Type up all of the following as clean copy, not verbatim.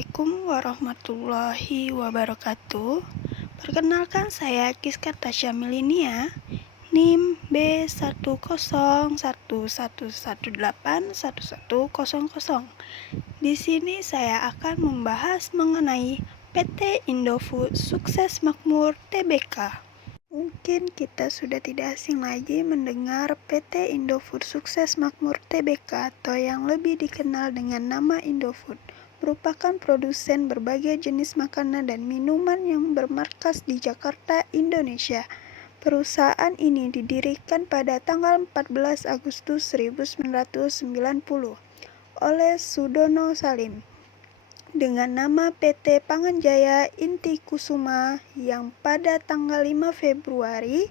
Assalamualaikum warahmatullahi wabarakatuh. Perkenalkan, saya Kiska Tasya Milinia, NIM B10111181100. Di sini saya akan membahas mengenai PT Indofood Sukses Makmur Tbk. Mungkin kita sudah tidak asing lagi mendengar PT Indofood Sukses Makmur Tbk atau yang lebih dikenal dengan nama Indofood. Merupakan produsen berbagai jenis makanan dan minuman yang bermarkas di Jakarta, Indonesia. Perusahaan ini didirikan pada tanggal 14 Agustus 1990 oleh Sudono Salim dengan nama PT Panganjaya Inti Kusuma yang pada tanggal 5 Februari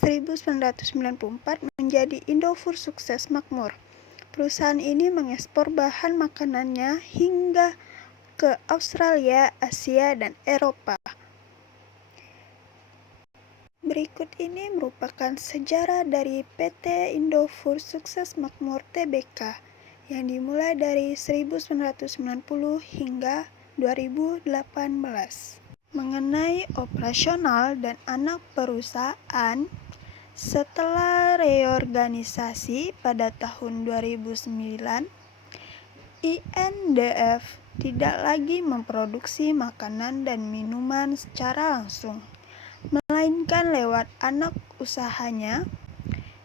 1994 menjadi Indofood Sukses Makmur. Perusahaan ini mengekspor bahan makanannya hingga ke Australia, Asia, dan Eropa. Berikut ini merupakan sejarah dari PT Indofood Sukses Makmur Tbk yang dimulai dari 1990 hingga 2018. Mengenai operasional dan anak perusahaan, setelah reorganisasi pada tahun 2009, INDF tidak lagi memproduksi makanan dan minuman secara langsung, melainkan lewat anak usahanya,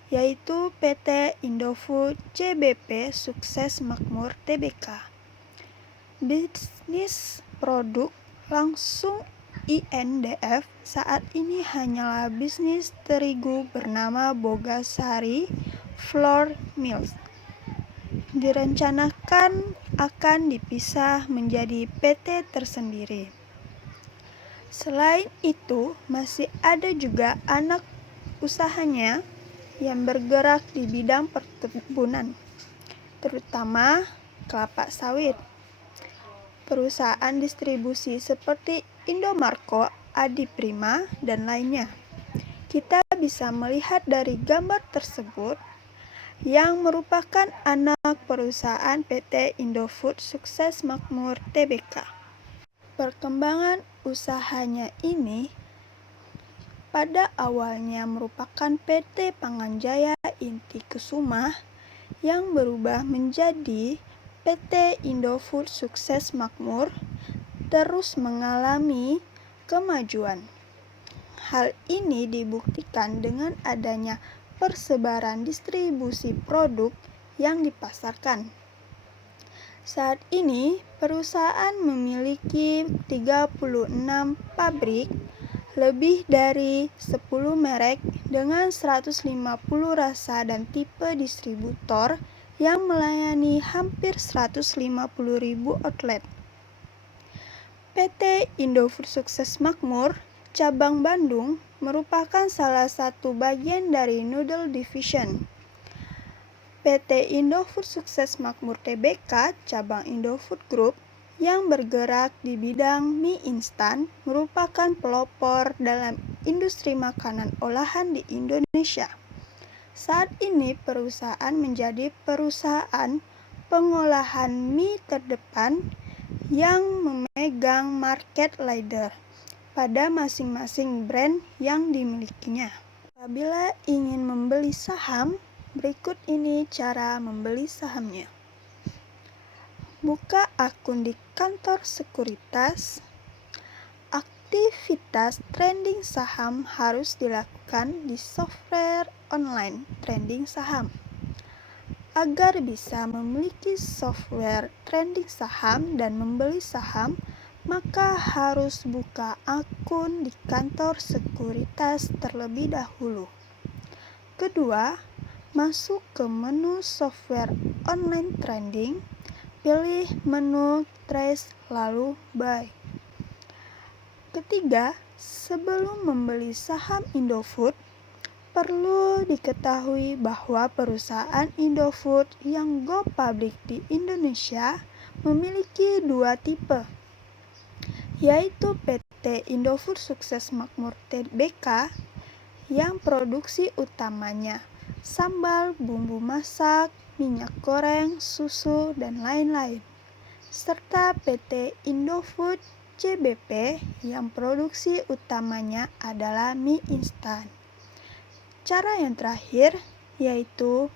yaitu PT Indofood CBP Sukses Makmur Tbk. Bisnis produk langsung INDF saat ini hanyalah bisnis terigu bernama Bogasari Flour Mills. Direncanakan akan dipisah menjadi PT tersendiri. Selain itu, masih ada juga anak usahanya yang bergerak di bidang perkebunan, terutama kelapa sawit. Perusahaan distribusi seperti Indomarko, Adiprima, dan lainnya. Kita bisa melihat dari gambar tersebut yang merupakan anak perusahaan PT Indofood Sukses Makmur Tbk. Perkembangan usahanya ini pada awalnya merupakan PT Panganjaya Inti Kusuma yang berubah menjadi PT Indofood Sukses Makmur, terus mengalami kemajuan. Hal ini dibuktikan dengan adanya persebaran distribusi produk yang dipasarkan. Saat ini, perusahaan memiliki 36 pabrik, lebih dari 10 merek dengan 150 rasa dan tipe distributor yang melayani hampir 150.000 outlet. PT Indofood Sukses Makmur Cabang Bandung merupakan salah satu bagian dari Noodle Division. PT Indofood Sukses Makmur Tbk Cabang Indofood Group yang bergerak di bidang mie instan merupakan pelopor dalam industri makanan olahan di Indonesia. Saat ini perusahaan menjadi perusahaan pengolahan mie terdepan yang memegang market leader pada masing-masing brand yang dimilikinya. Apabila ingin membeli saham, berikut ini cara membeli sahamnya. Buka akun di kantor sekuritas. Aktivitas trading saham harus dilakukan di software online trading saham. Agar bisa memiliki software trading saham dan membeli saham, maka harus buka akun di kantor sekuritas terlebih dahulu. Kedua, masuk ke menu software online trading, pilih menu Trace lalu Buy. Ketiga, sebelum membeli saham Indofood, perlu diketahui bahwa perusahaan Indofood yang go public di Indonesia memiliki dua tipe, yaitu PT Indofood Sukses Makmur Tbk yang produksi utamanya sambal, bumbu masak, minyak goreng, susu, dan lain-lain. serta PT Indofood CBP yang produksi utamanya adalah mie instan. Cara yang terakhir yaitu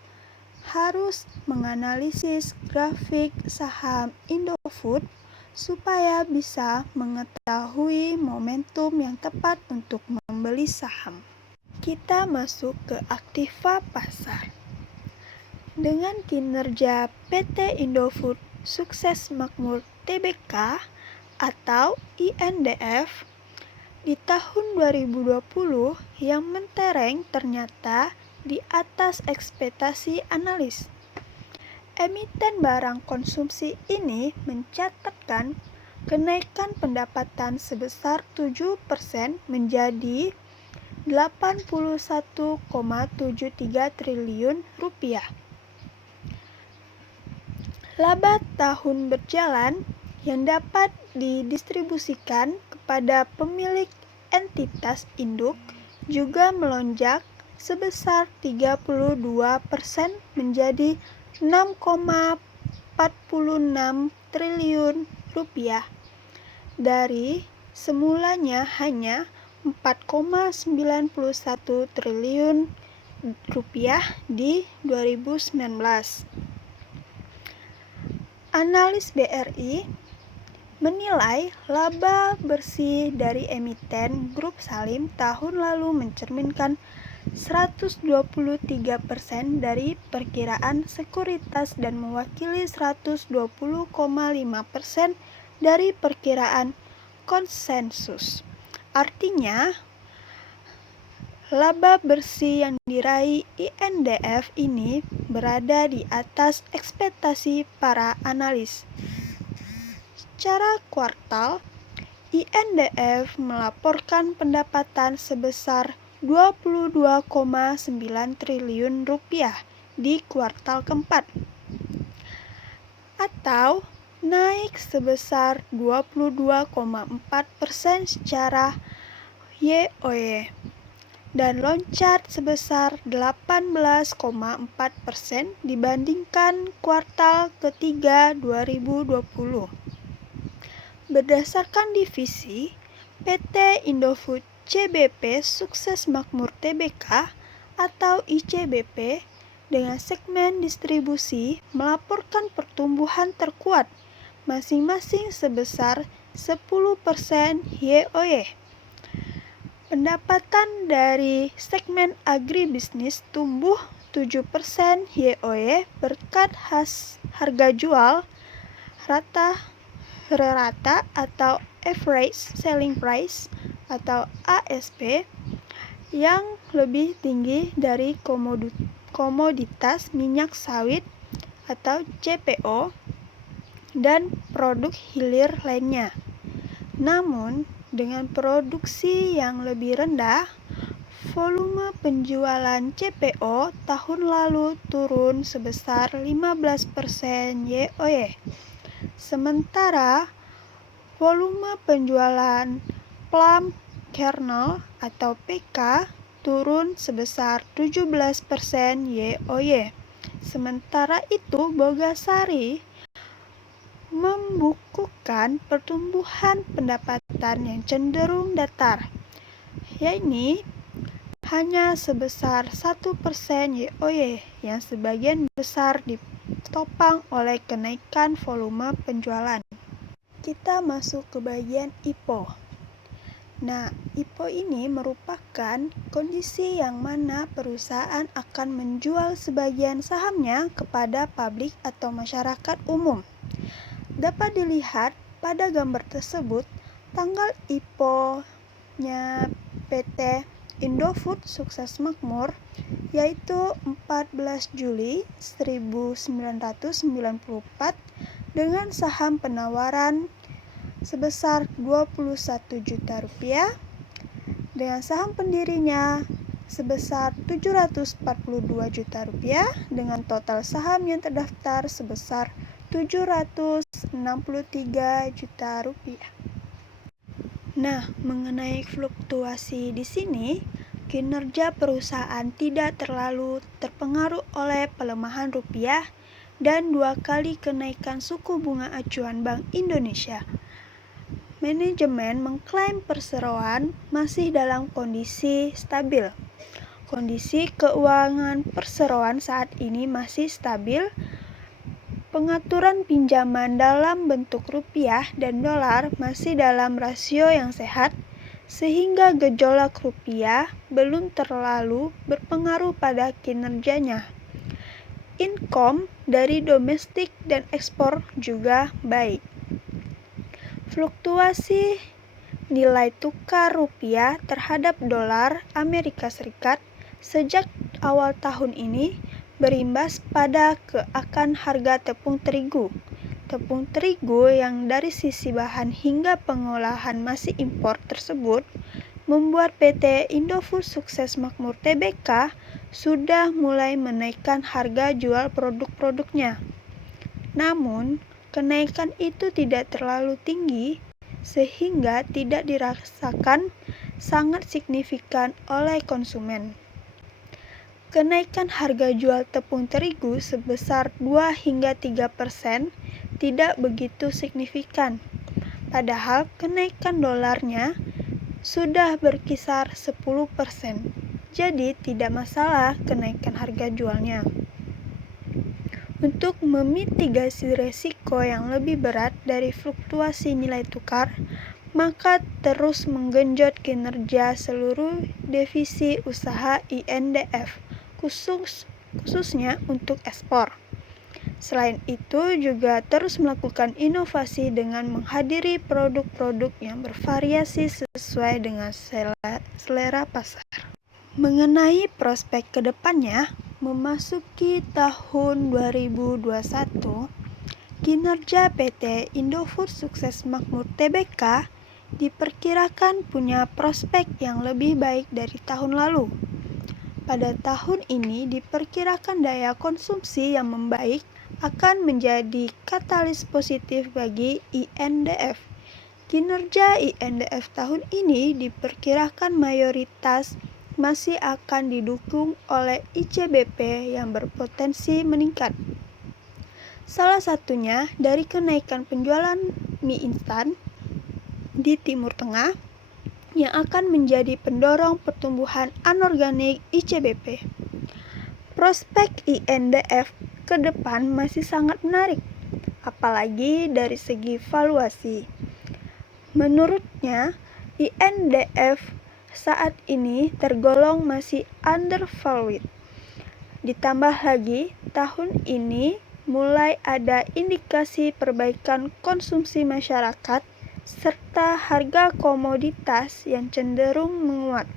harus menganalisis grafik saham Indofood supaya bisa mengetahui momentum yang tepat untuk membeli saham. Kita masuk ke aktiva pasar. Dengan kinerja PT Indofood Sukses Makmur Tbk atau INDF di tahun 2020 yang mentereng ternyata di atas ekspektasi analis. Emiten barang konsumsi ini mencatatkan kenaikan pendapatan sebesar 7% menjadi 81,73 triliun rupiah. Laba tahun berjalan yang dapat didistribusikan kepada pemilik entitas induk juga melonjak sebesar 32% menjadi 6,46 triliun rupiah dari semulanya hanya 4,91 triliun rupiah di 2019. Analis BRI menilai laba bersih dari emiten Grup Salim tahun lalu mencerminkan 123% dari perkiraan sekuritas dan mewakili 120,5% dari perkiraan konsensus. Artinya, laba bersih yang diraih INDF ini berada di atas ekspektasi para analis. Secara kuartal, INDF melaporkan pendapatan sebesar 22,9 triliun rupiah di kuartal keempat, atau naik sebesar 22,4% secara YoY. Dan loncat sebesar 18,4% dibandingkan kuartal ketiga 2020. Berdasarkan divisi, PT Indofood CBP Sukses Makmur Tbk atau ICBP dengan segmen distribusi melaporkan pertumbuhan terkuat masing-masing sebesar 10% YoY. Pendapatan dari segmen agribisnis tumbuh 7% YoY berkat harga jual rata atau average selling price atau ASP yang lebih tinggi dari komoditas minyak sawit atau CPO dan produk hilir lainnya. Namun, dengan produksi yang lebih rendah, volume penjualan CPO tahun lalu turun sebesar 15% YoY. Sementara volume penjualan palm kernel atau PK turun sebesar 17% YoY. Sementara itu, Bogasari membukukan pertumbuhan pendapatan yang cenderung datar, yakni hanya sebesar 1% YoY yang sebagian besar ditopang oleh kenaikan volume penjualan. Kita masuk ke bagian IPO. Nah, IPO ini merupakan kondisi yang mana perusahaan akan menjual sebagian sahamnya kepada publik atau masyarakat umum. Dapat dilihat pada gambar tersebut, tanggal IPO-nya PT Indofood Sukses Makmur yaitu 14 Juli 1994 dengan saham penawaran sebesar 21 juta rupiah, dengan saham pendirinya sebesar 742 juta rupiah, dengan total saham yang terdaftar sebesar 763 juta rupiah. Nah, mengenai fluktuasi di sini, kinerja perusahaan tidak terlalu terpengaruh oleh pelemahan rupiah dan 2 kali kenaikan suku bunga acuan Bank Indonesia. Manajemen mengklaim perseroan masih dalam kondisi stabil. Kondisi keuangan perseroan saat ini masih stabil. Pengaturan pinjaman dalam bentuk rupiah dan dolar masih dalam rasio yang sehat, sehingga gejolak rupiah belum terlalu berpengaruh pada kinerjanya. Income dari domestik dan ekspor juga baik. Fluktuasi nilai tukar rupiah terhadap dolar Amerika Serikat sejak awal tahun ini berimbas pada akan harga tepung terigu. Tepung terigu yang dari sisi bahan hingga pengolahan masih impor tersebut membuat PT Indofood Sukses Makmur Tbk sudah mulai menaikkan harga jual produk-produknya. Namun, kenaikan itu tidak terlalu tinggi sehingga tidak dirasakan sangat signifikan oleh konsumen. Kenaikan harga jual tepung terigu sebesar 2 hingga 3% tidak begitu signifikan, padahal kenaikan dolarnya sudah berkisar 10%. Jadi tidak masalah kenaikan harga jualnya. Untuk memitigasi resiko yang lebih berat dari fluktuasi nilai tukar, maka terus menggenjot kinerja seluruh divisi usaha INDF, khususnya untuk ekspor. Selain itu juga terus melakukan inovasi dengan menghadiri produk-produk yang bervariasi sesuai dengan selera pasar. Mengenai prospek ke depannya, memasuki tahun 2021, kinerja PT Indofood Sukses Makmur Tbk diperkirakan punya prospek yang lebih baik dari tahun lalu. Pada tahun ini diperkirakan daya konsumsi yang membaik akan menjadi katalis positif bagi INDF. Kinerja INDF tahun ini diperkirakan mayoritas masih akan didukung oleh ICBP yang berpotensi meningkat. Salah satunya dari kenaikan penjualan mie instan di Timur Tengah yang akan menjadi pendorong pertumbuhan anorganik ICBP. Prospek INDF ke depan masih sangat menarik, apalagi dari segi valuasi. Menurutnya, INDF saat ini tergolong masih undervalued. Ditambah lagi, tahun ini mulai ada indikasi perbaikan konsumsi masyarakat serta harga komoditas yang cenderung menguat.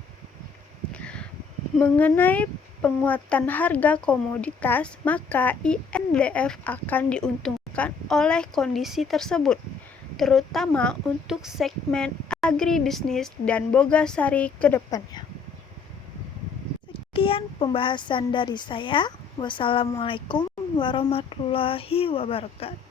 Mengenai penguatan harga komoditas, maka INDF akan diuntungkan oleh kondisi tersebut, terutama untuk segmen agribisnis dan bogasari ke depannya. Sekian pembahasan dari saya. Wassalamualaikum warahmatullahi wabarakatuh.